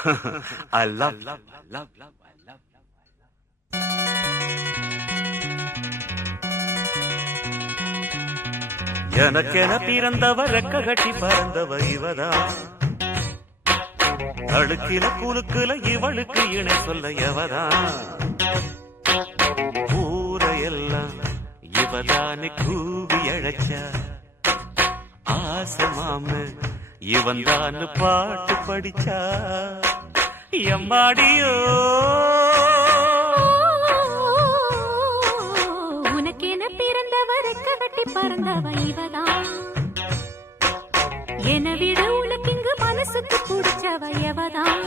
I love, love, love, love, I love. எனக்கென பிறந்தவ ரெக்க கட்டி பறந்தவ இவதான். அழுக்கில குலுக்குல இவளுக்கு இணை சொல்ல எவதான். ஊரையெல்லாம் இவதானே கூவி அழைச்சா. ஆசமாம இவன் தான் பாட்டு படிச்சா. எம்மாடியோ உனக்கென பிறந்தவ ரெக்க கட்டி பறந்தவ இவதான். என விட உனக்கு இங்கு மனசுக்கு பிடிச்சவ எவதான்.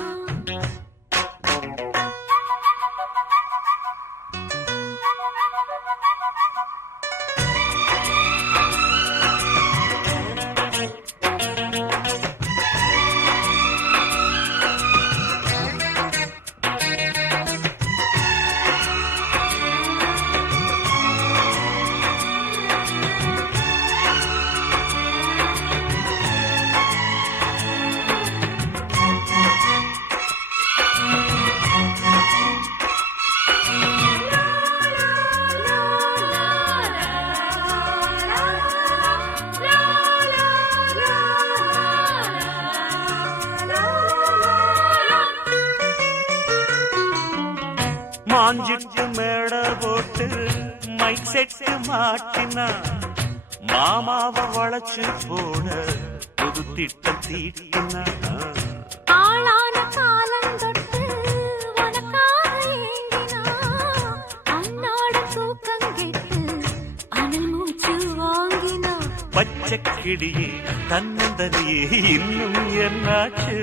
மாஞ்சிட்டு மேட போட்டு மைக் செட்டு மாட்டினா. மாமாவ வளைச்சு போட புது திட்டம் தீட்டினா. ஆளான காலந்தொட்டு உனக்காக ஏங்கினா. அன்னாட தூக்கம் கெட்டு அனல் மூச்சு வாங்கினா. பச்சை கிளியே தன்னந்தனியே இன்னும் என்னாச்சு.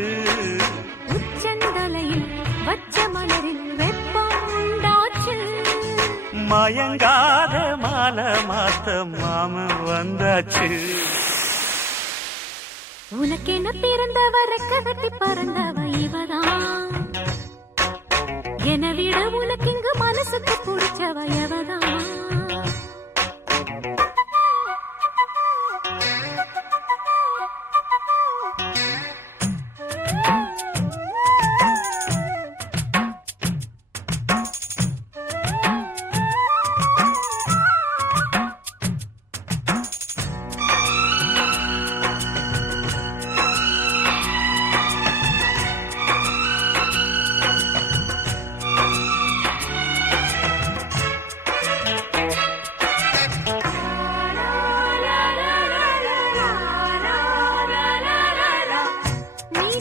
உச்சந்தலையில் வச்ச மலரில் வெப்பம் உண்டாச்சு. மயங்காத மாலை மாத்த மாம வந்தாச்சு. உனக்கென பிறந்தவ ரெக்க கட்டி பறந்தவ இவதான். என விட உனக்கு இங்கு மனசுக்கு பிடிச்சவ எவதான்.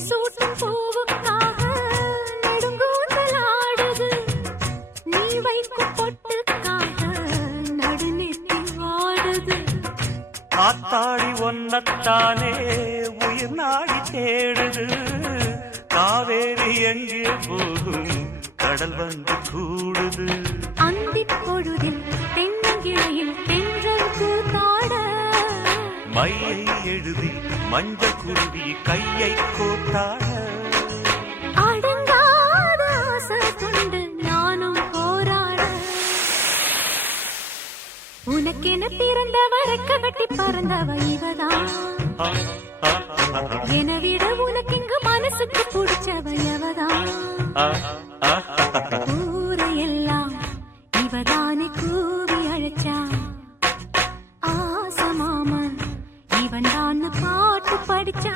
சூட்டும் பூவுக்காக நெடுங்கூந்தல் ஆடுது. நீ வைக்கும் பொட்டுக்காக நடுநெத்தி வாடுது. ஆத்தாடி ஒன்னத்தானே உயிர் நாடி தேடுது. காவேரி எங்கே போகும் கடல் வந்து கூடுது. அந்திப் பொழுதில் தென்னங்கிளையில் தென்றல் கூத்தாட. மையை எழுதி மஞ்ச குருவி கையை கோத்தாட. அடங்காத ஆசை கொண்டு நானும் போராட. உனக்கென பிறந்தவ ரெக்க கட்டி பறந்தவ இவதான். என விட உனக்கு இங்கு மனசுக்கு பிடிச்சவ எவதான். ஊரையெல்லாம் இவதானே கூவி அழைச்சா. ஆசமாமன் இவன் தான் பாட்டு படிச்சா.